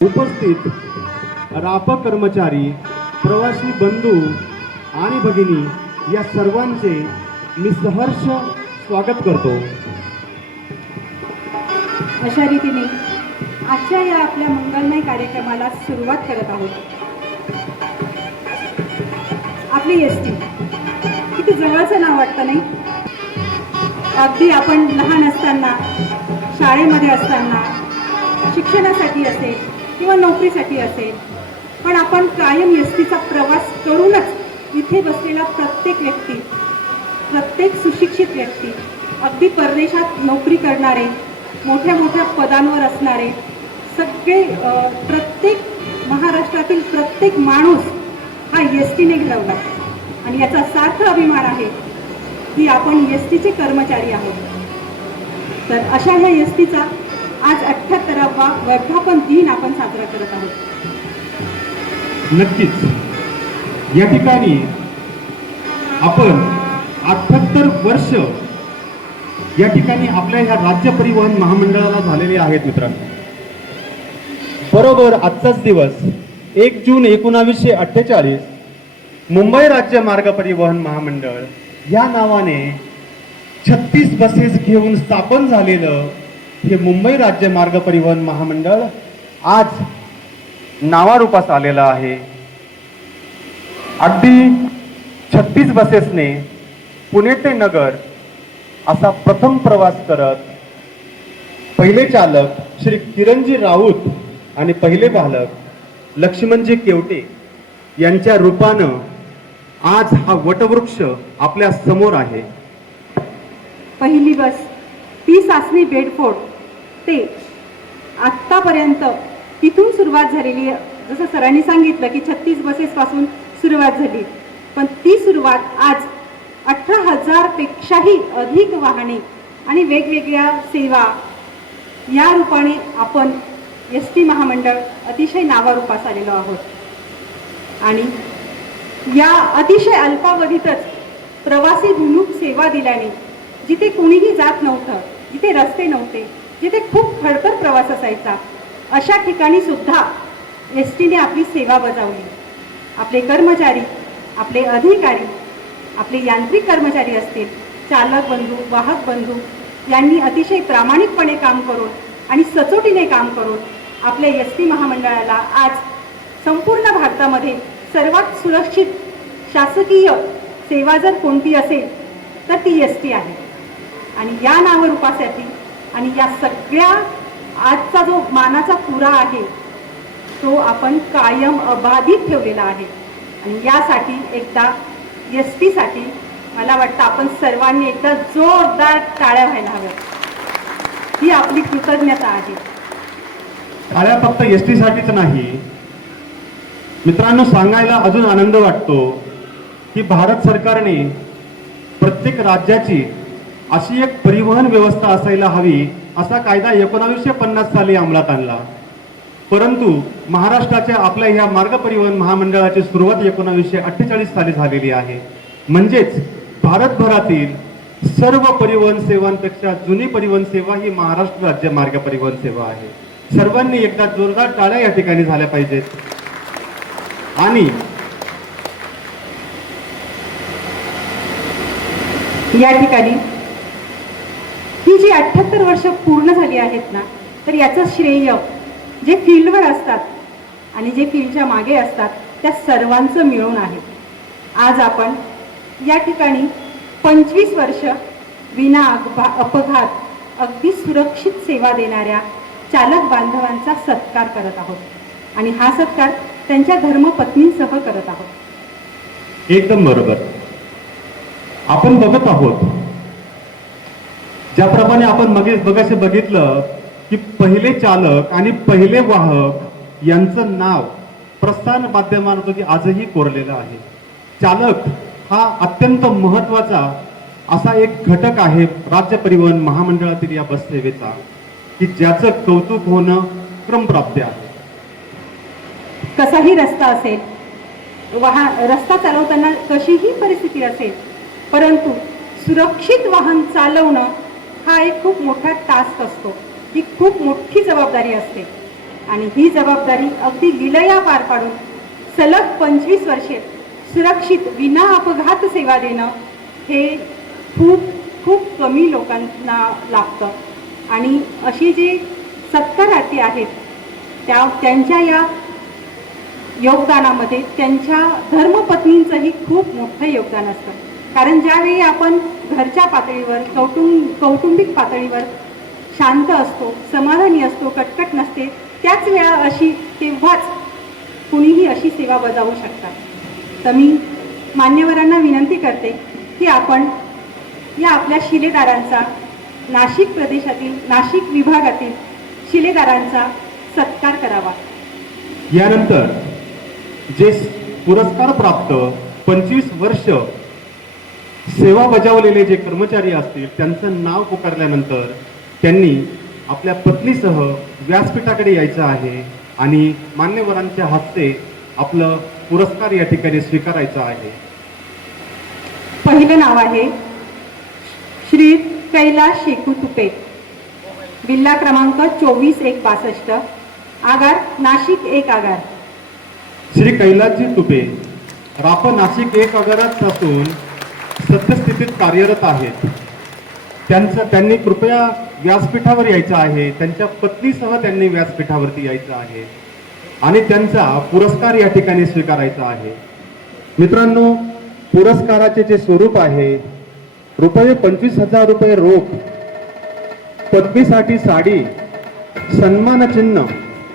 उपस्थित राप कर्मचारी, प्रवासी बंधू आणि भगिनी या सर्वांचे मी सहर्ष स्वागत करतो। अशा रीतीने आजच्या या आपल्या मंगलमय कार्यक्रमाला सुरुवात करत आहोत। आपली एसटी किती जवळचं नाव वाटतं नाही? अगदी आपण लहान असताना, शाळेमध्ये असताना, शिक्षणासाठी असेल किंवा नोकरीसाठी असेल, पण आपण कायम एसटीचा प्रवास करूनच इथे बसलेला प्रत्येक व्यक्ती, प्रत्येक सुशिक्षित व्यक्ती, अगदी परदेशात नोकरी करणारे, मोठ्या मोठ्या पदांवर असणारे सगळे, प्रत्येक महाराष्ट्रातील प्रत्येक माणूस हा एसटीने घडवला आणि याचा सार्थ अभिमान आहे की आपण एसटीचे कर्मचारी आहोत। तर अशा ह्या एसटीचा आज 78वा वर्धापन दिन आपण साजरा करत आहोत। नक्कीच या ठिकाणी आपण 78 वर्ष या ठिकाणी आपल्या ह्या राज्य परिवहन महामंडळाला झालेले आहेत। मित्रांनो, बरोबर आजचाच दिवस 1 जून 1948 मुंबई राज्य मार्ग परिवहन महामंडळ या नावाने 36 बसेस घेऊन स्थापन झालेलं हे मुंबई राज्य मार्ग परिवहन महामंडळ आज नावारूपास आलेलं आहे। अगदी 36 बसेसने पुणे ते नगर असा प्रथम प्रवास करत पहिले चालक श्री किरणजी राऊत आणि पहिले बालक लक्ष्मणजी केवटे यांच्या रूपानं आज हा वटवृक्ष आपल्या समोर आहे। पहिली बस ती सासणी बेडफोर्ड ते आत्तापर्यंत तिथून सुरुवात झालेली आहे। जसं सरांनी सांगितलं की 36 बसेस पासून सुरुवात झाली, पण ती सुरुवात आज 18,000 पेक्षाही अधिक वाहने आणि वेगवेगळ्या सेवा या रूपाने आपण एसटी महामंडळ अतिशय नावारूपास आलेलो आहोत। आणि या अतिशय अल्पावधीतच प्रवासी भिमुख सेवा दिल्याने जिथे कोणीही जात नव्हतं, जिथे रस्ते नव्हते, जिथे खूप खडतर प्रवास असायचा, अशा ठिकाणी सुद्धा एसटीने आपली सेवा बजावली। आपले कर्मचारी, आपले अधिकारी, आपले यांत्रिक कर्मचारी असतील, चालक बंधू, वाहक बंधू यांनी अतिशय प्रामाणिकपणे काम करून आणि सचोटीने काम करून आपल्या एसटी महामंडळाला आज संपूर्ण भारतामध्ये सर्वात सुरक्षित शासकीय सेवा जर कोणती असेल तर ती एसटी आहे। आणि या नावरूपासाठी आणि या सगळ्या आजचा जो मानाचा पुरा आहे तो आपण कायम अबाधित ठेवलेला आहे। आणि यासाठी एकदा एसटीसाठी मला वाटतं आपण सर्वांनी एकदा जोरदार टाळ्या व्हायला हव्यात। ही आपली कृतज्ञता आहे। टाळ्या फक्त एसटीसाठीच नाही मित्रांनो, सांगायला अजून आनंद वाटतो की भारत सरकारने प्रत्येक राज्याची अशी एक परिवहन व्यवस्था असायला हवी असा कायदा 1950 साली अंमलात आणला। परंतु महाराष्ट्राच्या आपल्या ह्या मार्ग परिवहन महामंडळाची सुरुवात 1948 साली झालेली आहे। म्हणजेच भारतभरातील सर्व परिवहन सेवांपेक्षा जुनी परिवहन सेवा ही महाराष्ट्र राज्य मार्ग परिवहन सेवा आहे। सर्वांनी एकदा जोरदार टाळ्या या ठिकाणी झाल्या पाहिजेत। आणि या ठिकाणी ही जी 78 वर्ष पूर्ण झाली आहेत ना, तर याचं श्रेय जे फील्डवर असतात आणि जे फील्डच्या मागे असतात त्या सर्वांचं मिळून आहे। आज आपण या ठिकाणी 25 वर्ष विना अपघात अगदी सुरक्षित सेवा देणाऱ्या चालक बांधवांचा सत्कार करत आहोत आणि हा सत्कार त्यांच्या धर्मपत्नींसह करत आहोत। एकदम बरोबर। आपण बघत आहोत ज्याप्रमाणे आपण मगाशी बघितलं की पहिले चालक आणि पहिले वाहक यांचं नाव प्रसार माध्यमांमध्ये आजही कोरलेलं आहे। चालक हा अत्यंत महत्वाचा असा एक घटक आहे राज्य परिवहन महामंडळातील या बस सेवेचा, की ज्याचं कौतुक होणं क्रमप्राप्त आहे। कसाही रस्ता असेल, रस्ता चालवताना कशीही परिस्थिती असेल, परंतु सुरक्षित वाहन चालवणं हा एक खूप मोठा टास्क असतो, ही खूप मोठी जबाबदारी असते। आणि ही जबाबदारी अगदी लिलया पार पाडून सलग 25 वर्षे सुरक्षित विना अपघात सेवा देणं हे खूप खूप कमी लोकांना लाभतं. आणि अशी जी सत्कारार्थी आहेत त्यांच्या या योगदानामध्ये त्यांच्या धर्मपत्नींचंही खूप मोठं योगदान असतं. कारण ज्यावेळी आपण घरच्या पातळीवर कौटुंबिक पातळीवर शांत असतो, समाधानी असतो, कटकट नसते, त्याच वेळा तेव्हाच कुणीही अशी सेवा बजावू शकतात. तर मी मान्यवरांना विनंती करते की आपण या आपल्या शिलेदारांचा नाशिक प्रदेशातील नाशिक विभागातील शिलेदारांचा सत्कार करावा. यानंतर जे पुरस्कार प्राप्त 25 वर्ष सेवा बजावलेले जे कर्मचारी असतील त्यांचं नाव पुकारल्यानंतर त्यांनी आपल्या पत्नीसह व्यासपीठाकडे यायचं आहे आणि मान्यवरांच्या हस्ते आपलं पुरस्कार या ठिकाणी स्वीकारायचा आहे. पहिलं नाव आहे श्री कैलास शेखू तुपे, बिल्ला क्रमांक 24-162, आगार नाशिक 1 आगार. श्री कैलासजी तुपे रापा नाशिक 1 आगारात असून सत्यस्थितीत कार्यरत आहेत. त्यांनी कृपया व्यासपीठावर यायचं आहे. त्यांच्या पत्नीसह त्यांनी व्यासपीठावरती यायचं आहे आणि त्यांचा पुरस्कार या ठिकाणी स्वीकारायचा आहे. मित्रांनो, पुरस्काराचे जे स्वरूप आहे रुपये 25,000 रोख, पत्नीसाठी साडी, सन्मानचिन्ह,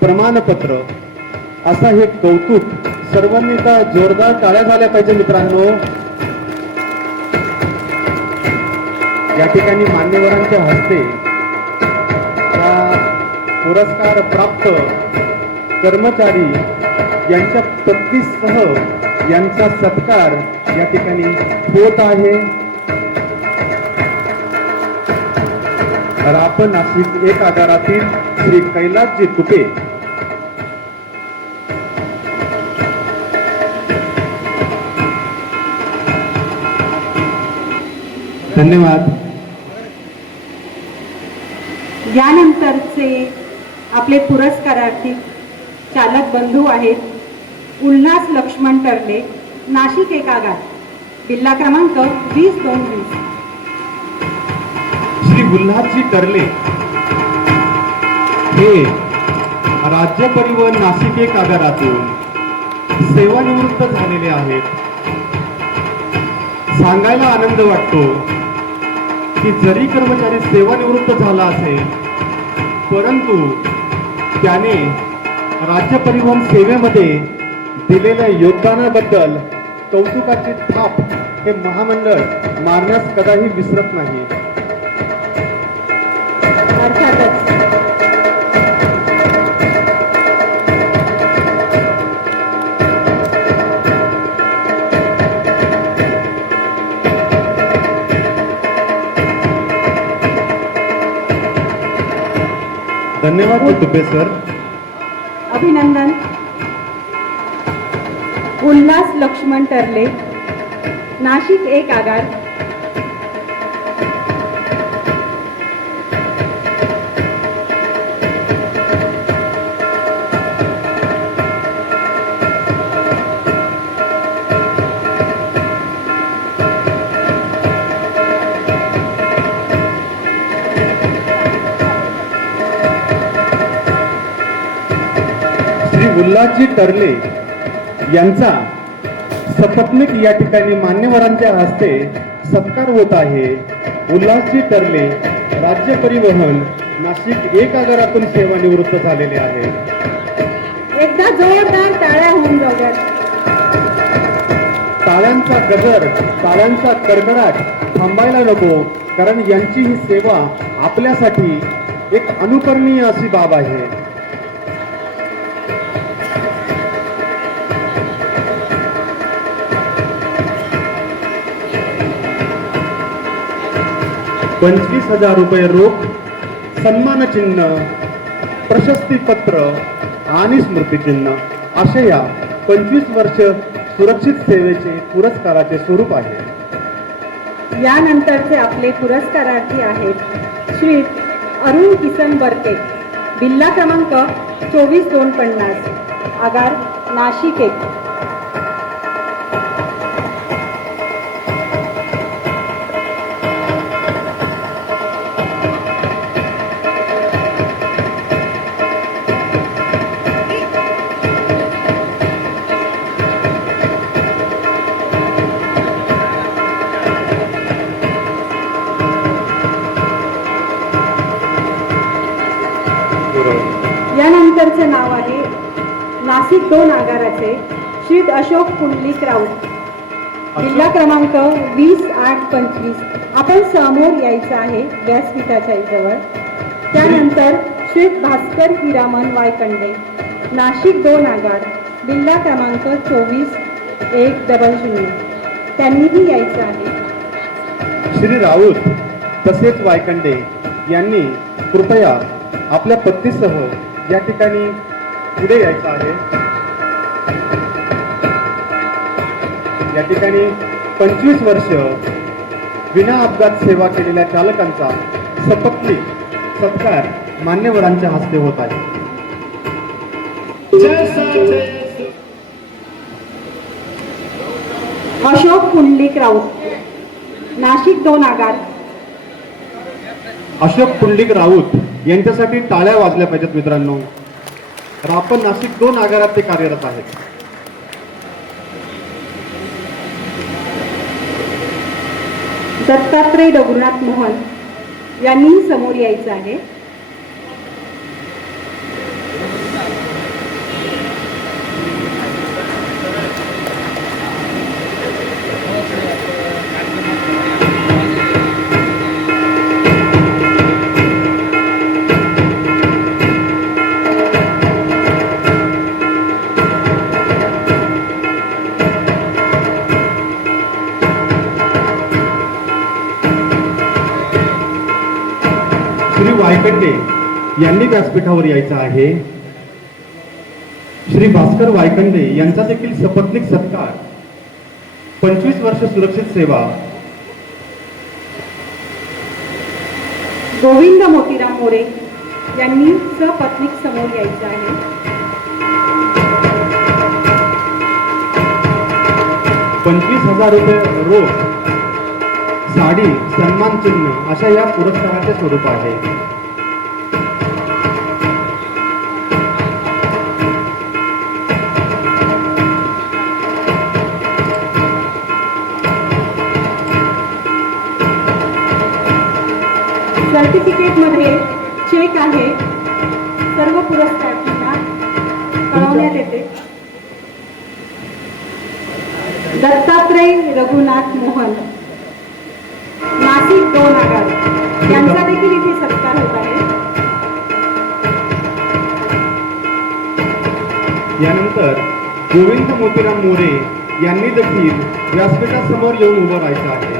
प्रमाणपत्र असा हे कौतुक. सर्वांनी का जोरदार टाळ्या झाल्या पाहिजे मित्रांनो. या ठिकाणी मान्यवरांच्या हस्ते या पुरस्कार प्राप्त कर्मचारी यांच्या पत्नीसह यांचा सत्कार या ठिकाणी होत आहे. राप नाशिक 1 आगारातील श्री कैलासजी तुपे धन्यवाद. यानंतरचे आपले पुरस्कारार्थी चालक बंधू आहेत उल्हास लक्ष्मण टर्ले, नाशिक 1 आगार, बिल्ला क्रमांक 20-2-20. श्री उल्हासजी टर्ले हे राज्य परिवहन नाशिक 1 आगारातून सेवानिवृत्त झालेले आहेत. सांगायला आनंद वाटतो की जरी कर्मचारी सेवानिवृत्त झाला असेल परंतु त्याने राज्य परिवहन सेवेमध्ये दिलेल्या योगदानाबद्दल कौतुकाची थाप हे महामंडळ मारण्यास कदाही विसरत नाही. अर्थातच धन्यवाद तुपे सर. अभिनंदन. उल्हास लक्ष्मण टर्ले, नाशिक 1 आगार. उल्हासजी टर्ले यांचा सपत्नीक या ठिकाणी मान्यवरांच्या हस्ते सत्कार होत आहे. उल्हासजी टर्ले राज्य परिवहन नाशिक 1 आगारातून सेवानिवृत्त झालेले आहेत. एकदा जोरदार टाळ्या होऊन जाऊयात. टाळ्यांचा गजर, टाळ्यांचा कडकडाट थांबायला नको, कारण यांची ही सेवा आपल्यासाठी एक अनुकरणीय अशी बाब आहे. ₹25,000 रोख, सन्मानचिन्ह, प्रशस्तीपत्र आणि स्मृतिचिन्ह असे या 25 वर्ष सुरक्षित सेवेचे पुरस्काराचे स्वरूप आहे. यानंतरचे आपले पुरस्कारार्थी आहेत श्री अरुण किसन बर्के, बिल्ला क्रमांक 24,250 आगार नाशिक 1. यानंतरचं नाव आहे नाशिक 2 आगाराचे श्री अशोक पुंडलिक राऊत. जिल्हा क्रमांक 20,825. आपण समोर यायचं आहे व्यासपीठाच्या जवळ. त्यानंतर श्री भास्कर हिरामन वायकंडे नाशिक 2 आगार जिल्हा क्रमांक 24,100. त्यांनीही यायचं आहे. श्री राऊत तसेच वायकंडे यांनी कृपया आपल्या पत्नीसह या ठिकाणी पुढे यायचं आहे. या ठिकाणी 25 वर्ष विना अपघात सेवा केलेल्या चालकांचा सपत्नीक सत्कार मान्यवरांच्या हस्ते होत आहे. अशोक पुंडलिक राऊत नाशिक 2 आगार. अशोक पुंडलिक राऊत यांच्यासाठी टाळ्या वाजल्या पाहिजेत मित्रांनो. रापण नाशिक 2 आगारात ते कार्यरत आहेत. दत्तात्रय रघुनाथ मोहन यांनी समोर यायचं आहे. श्री वायकंडे यांनी व्यासपीठावर यायचं आहे. श्री भास्कर वायकंडे यांचा देखील सपत्नीक सत्कार 25 वर्ष सुरक्षित सेवा. गोविंद मोतीराम मोरे यांनी सपत्नीक समोर यायचं आहे. 25,000 रुपये रोख, साडी, सन्मान चिन्ह अशा या पुरस्काराचे स्वरूप आहे. सर्टिफिकेट मध्ये चेक आहे. सर्व पुरस्कार कळवण्यात येते. दत्तात्रय रघुनाथ मोहन नाशिक 2 आगार यांचा देखील इथे सत्कार होत आहे. यानंतर गोविंद मोतीराम मोरे यांनी देखील व्यासपीठासमोर येऊन उभं राहायचं आहे.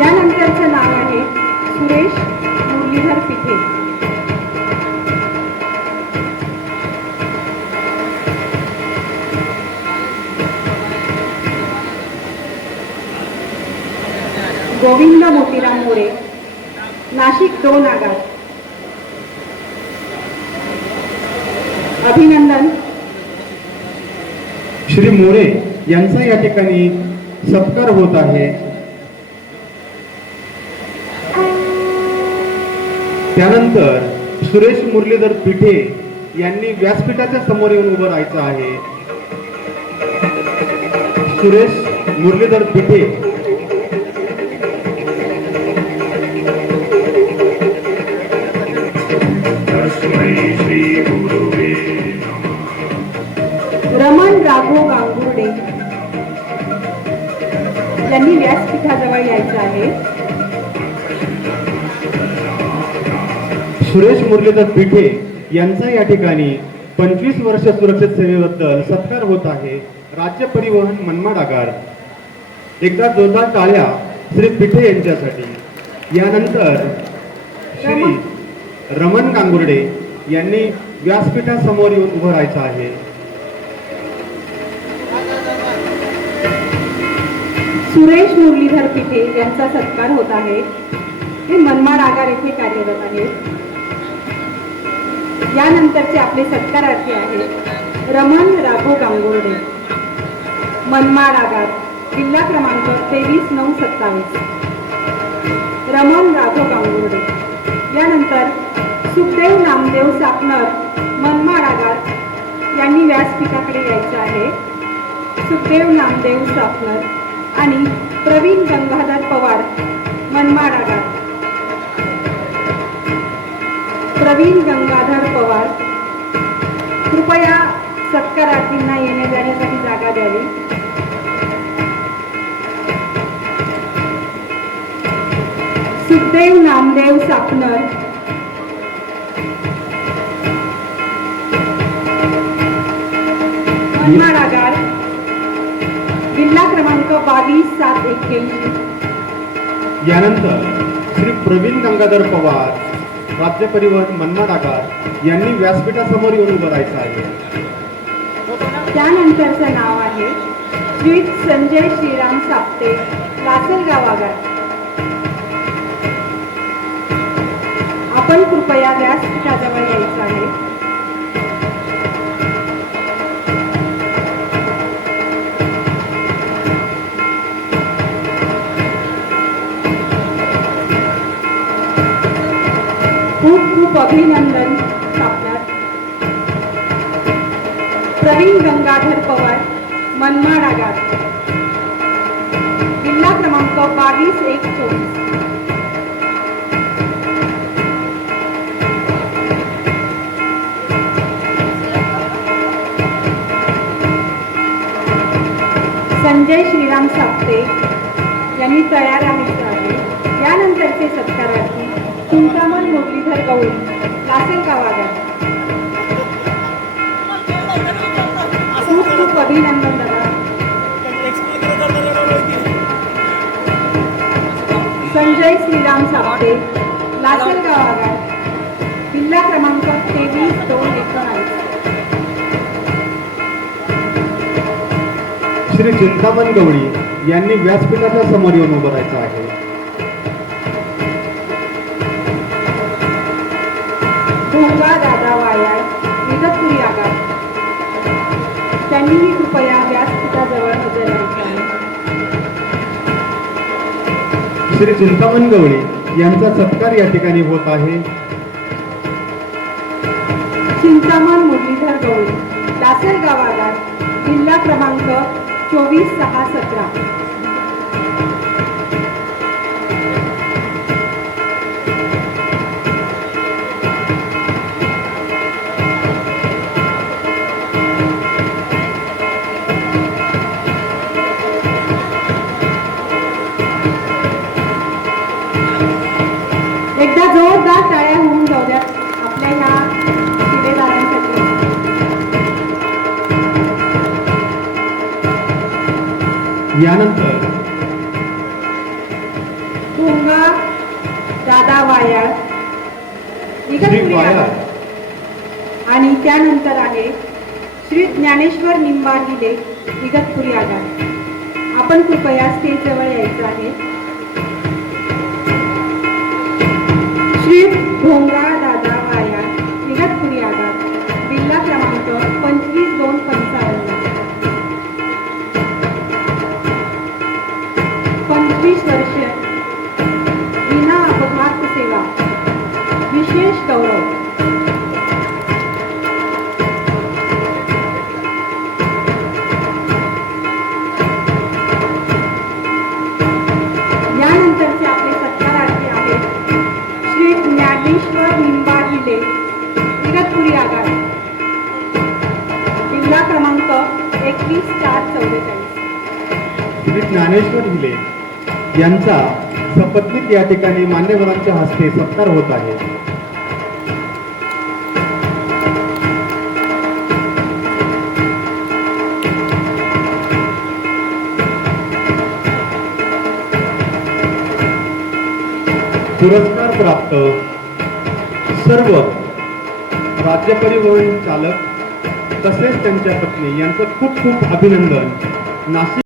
यानंतरचं नाव आहे सुरेश मुरलीधर पिठे. गोविंद मोतीराम मोरे नाशिक 2 आगार. अभिनंदन. श्री मोरे यांचा या ठिकाणी सत्कार होत आहे. त्यानंतर सुरेश मुरलीधर पिठे यांनी व्यासपीठाच्या समोर येऊन उभं राहायचं आहे. सुरेश मुरलीधर पिठे रमण राघव गांगुर्डे यांनी व्यासपीठाजवळ यायचं आहे. सुरेश मुरलीधर पिठे यांचा या ठिकाणी 25 वर्ष सुरक्षित सेवेबद्दल सत्कार होत आहे. राज्य परिवहन मनमाड आगार. एकदा जोरदार टाळ्या श्री पिठे यांच्यासाठी. यानंतर श्री रमण गांगुर्डे यांनी व्यासपीठासमोर येऊन उभं राहायचं आहे. सुरेश मुरलीधर पिठे यांचा सत्कार होत आहे. ते मनमाड आगार येथे कार्यरत आहेत. यानंतरचे आपले सत्कारार्थी आहेत रमण राघव गांगुर्डे, मनमाड आगार, जिल्हा क्रमांक 23927. रमण राघव गांगुर्डे. यानंतर सुखदेव नामदेव सापनर, मनमाड आगार यांनी व्यासपीठाकडे यायचं आहे. सुखदेव नामदेव सापनर आणि प्रवीण गंगाधर पवार, मनमाड आगार. प्रवीण गंगाधर पवार, कृपया सत्कारार्थींना येण्या जाण्यासाठी जागा द्यावी. सुखदेव नामदेव सापनर, मनमाड आगार, जिल्हा क्रमांक 22,781. यानंतर श्री प्रवीण गंगाधर पवार, राज्य परिवहन मनमाड आगार यांनी व्यासपीठासमोर येऊन उभं राहायचं आहे. त्यानंतरचं नाव आहे श्री संजय श्रीराम साप्ते, लासलगाव आगार. आपण कृपया व्यासपीठाजवळ यायचं आहे. खूप खूप अभिनंदन सापनर. प्रवीण गंगाधर पवार, मनमाड आगार, जिल्हा क्रमांक 22,124. संजय श्रीराम साप्ते यांनी तयार राहायचं आहे. यानंतरचे सत्कारार्थी चिंतामण मुरलीधर गवळी, लासलगाव आगार. खूप खूप अभिनंदन दादा. संजय श्रीराम साप्ते, लासलगाव आगार, जिल्हा क्रमांक 23,219. श्री चिंतामण गवळी यांनी व्यासपीठाच्या समोर येऊन उभं राहायचं आहे. भोंगा दादा वायाळ, इगतपुरी आगार. त्यांनीही कृपया व्यासपीठाजवळ हजर राहायचं आहे. श्री चिंतामण गवळी यांचा सत्कार या ठिकाणी होत आहे. चिंतामण मुरलीधर गवळी, लासलगाव आगार, जिल्हा क्रमांक 24,617. एकदा जोरदार टाळ्या होऊन जाऊ द्या आपल्या ह्या शिलेदारांसाठी. यानंतर भोंगा दादा वायाळ, श्री इगतपुरी वायाळ आगार. आणि त्यानंतर आहे श्री ज्ञानेश्वर निंबार्हिले, इगतपुरी आगार. आपण कृपया स्टेज जवळ यायचं आहे. श्री भोंगा दादा वायाळ, इगतपुरी आगार, जिल्हा क्रमांक 25,255. 25 वर्ष विना अपघात सेवा, विशेष गौरव. यानंतरचे आपले सत्कारार्थी आहेत श्री ज्ञानेश्वर निंबार्हिले, इगतपुरी आगार, जिल्हा क्रमांक 21,444. श्री ज्ञानेश्वर हिले यांचा सपत्नीक या ठिकाणी मान्यवरांच्या हस्ते सत्कार होत आहे. पुरस्कार प्राप्त सर्व राज्य परिवहन चालक तसेच त्यांच्या पत्नी यांचं खूप खूप अभिनंदन. नाशिक